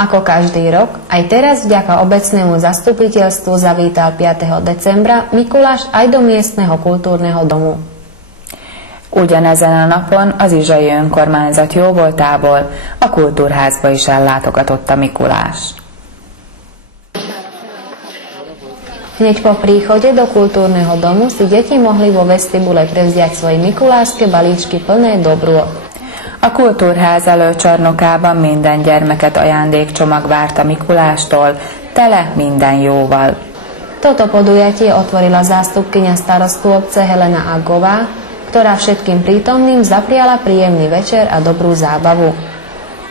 Ako každý rok, aj teraz vďaka obecnému zastupiteľstvu zavítal 5. decembra Mikuláš aj do miestneho kultúrneho domu. Ugyanezen a napon az Izsai önkormányzat jóvoltából a kultúrházba is ellátogatott a Mikulás. Hneď po príchode do kultúrneho domu si deti mohli vo vestibule prevziať svoje mikulášske balíčky plné dobrôt. A kultúrház előcsarnokában minden gyermeket ajándékcsomag várt a Mikulástól, tele minden jóval. Toto podujatie otvorila zástupkyňa starostu obce Helena Aggová, ktorá všetkým prítomným zapriala príjemný večer a dobrú zábavu.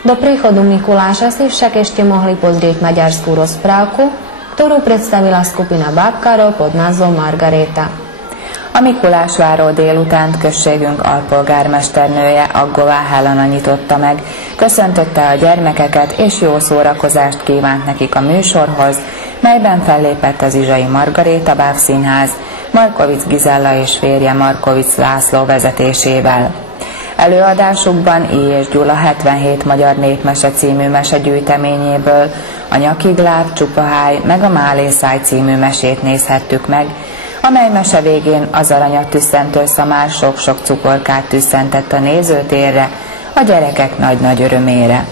Do príchodu Mikuláša si však ešte mohli pozrieť maďarskú rozprávku, ktorú predstavila skupina bábkárov pod názvom Margaréta. A Mikulásváró délutánt községünk alpolgármesternője Aggová Helena nyitotta meg, köszöntötte a gyermekeket és jó szórakozást kívánt nekik a műsorhoz, melyben fellépett az Izsai Margaréta bábszínház, Markovics Gizella és férje Markovics László vezetésével. Előadásukban I. és Gyula 77 magyar népmese című mesegyűjteményéből a Nyakigláb, Csupaháj meg a Málészáj című mesét nézhettük meg, amely mese végén az Aranyat tüsszentő szamár sok-sok cukorkát tüsszentett a nézőtérre, a gyerekek nagy-nagy örömére.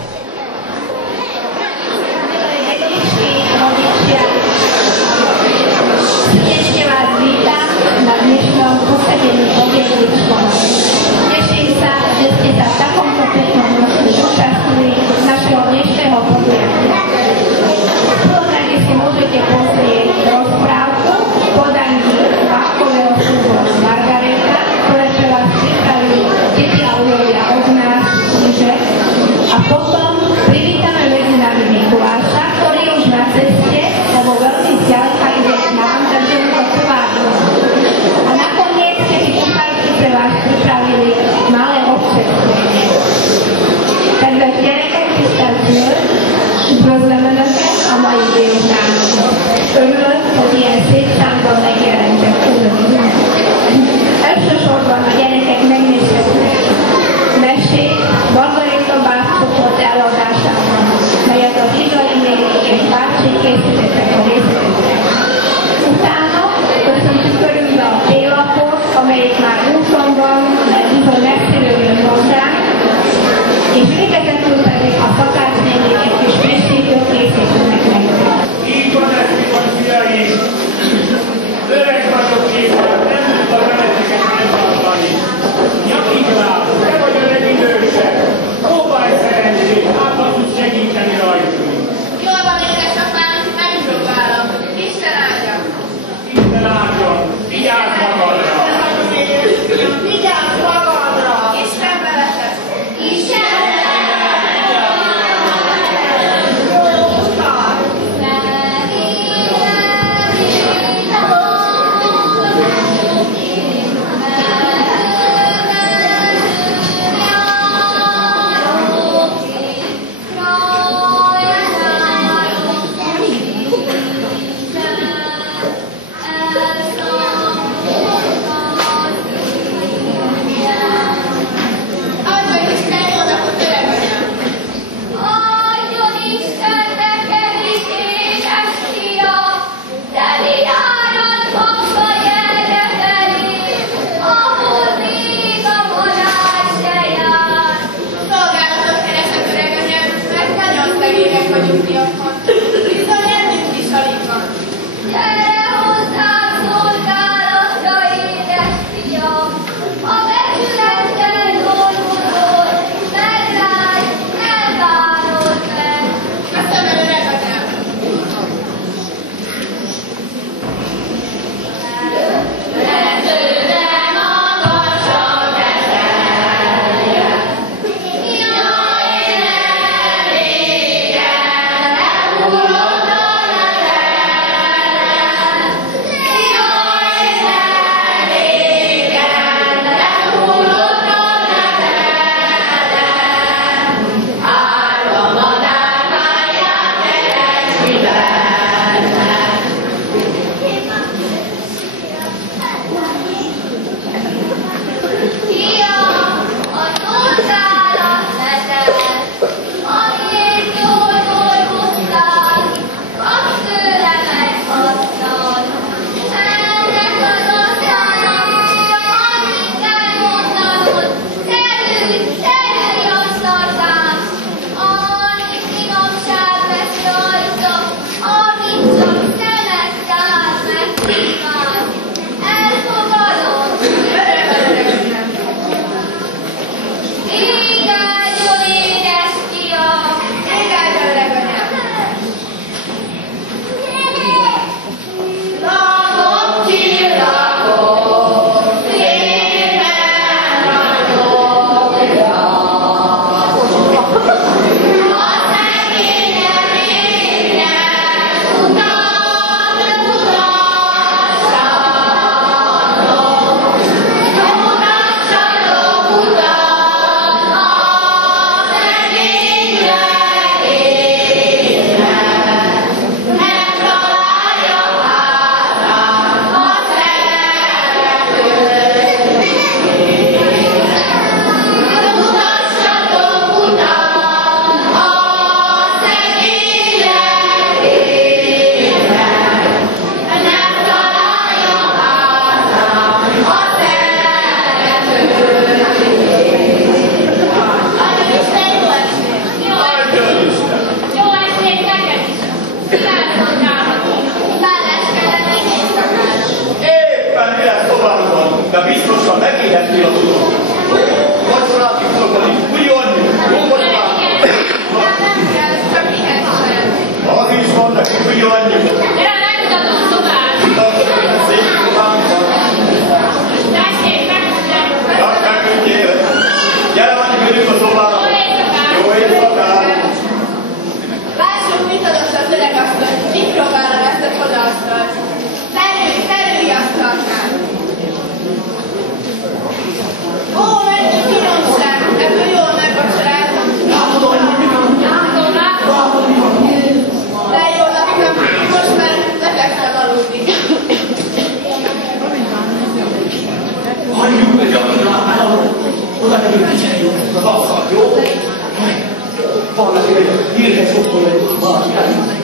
vannak egy hírhez szokott valaki elmondani.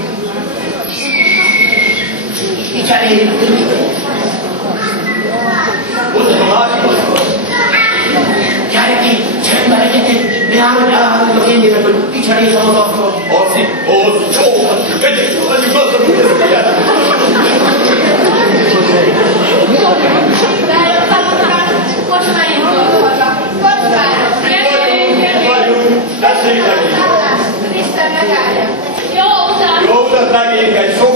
Így elég. Ott a másik. Gyere ki, csendben legyetek, ne állod a kényének, hogy kicserésem az asztal. Arci, az, csókat, vegyek, az is azt, hogy ez ilyen. Jó utat megénk egy sok